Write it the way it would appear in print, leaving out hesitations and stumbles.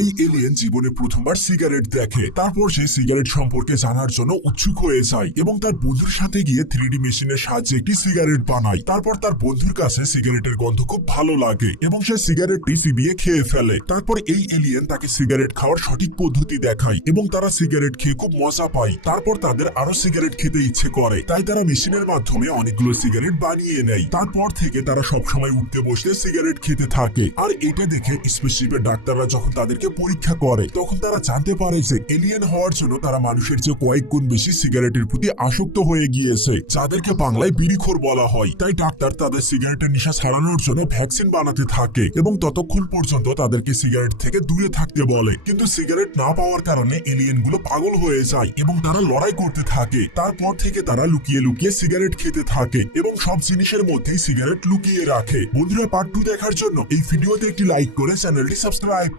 এই এলিয়েন জীবনে প্রথমবার সিগারেট দেখে। তারপর সে সিগারেট সম্পর্কে জানার জন্য উৎসুক হয়ে যায় এবং তার বন্ধুর সাথে গিয়ে 3D মেশিনের সাহায্যে একটি সিগারেট বানায়। তারপর তার বন্ধুর কাছে সিগারেটের গন্ধ খুব ভালো লাগে এবং সে সিগারেটটি চিবিয়ে খেয়ে ফেলে। তারপর এই এলিয়েন তাকে সিগারেট খাওয়ার সঠিক পদ্ধতি দেখায় এবং তারা সিগারেট খেয়ে খুব মজা পায়। তারপর তাদের আরো সিগারেট খেতে ইচ্ছে করে, তাই তারা মেশিনের মাধ্যমে অনেকগুলো সিগারেট বানিয়ে নেয়। তারপর থেকে তারা সবসময় উঠতে বসতে সিগারেট খেতে থাকে। আর এটা দেখে স্পেসশিপের ডাক্তাররা যখন তাদেরকে পরীক্ষা করে তখন তারা জানতে পারে যে এলিয়েন হওয়ার জন্য তারা মানুষের চেয়ে কয়েক গুণ বেশি সিগারেটের প্রতি আসক্ত হয়ে গিয়েছে, যাদেরকে বাংলায় বিড়িখোর বলা হয়। তাই ডাক্তার তাদের সিগারেটের নেশা ছাড়ানোর জন্য ভ্যাকসিন বানাতে থাকে এবং ততক্ষণ পর্যন্ত তাদেরকে সিগারেট থেকে দূরে থাকতে বলে। কিন্তু সিগারেট না পাওয়ার কারণে এলিয়েনগুলো পাগল হয়ে যায় এবং তারা লড়াই করতে থাকে। তারপর থেকে তারা লুকিয়ে লুকিয়ে সিগারেট খেতে থাকে এবং সব জিনিসের মধ্যেই সিগারেট লুকিয়ে রাখে। বন্ধুরা, পার্ট 2 দেখার জন্য এই ভিডিওতে একটি লাইক করে চ্যানেলটি সাবস্ক্রাইব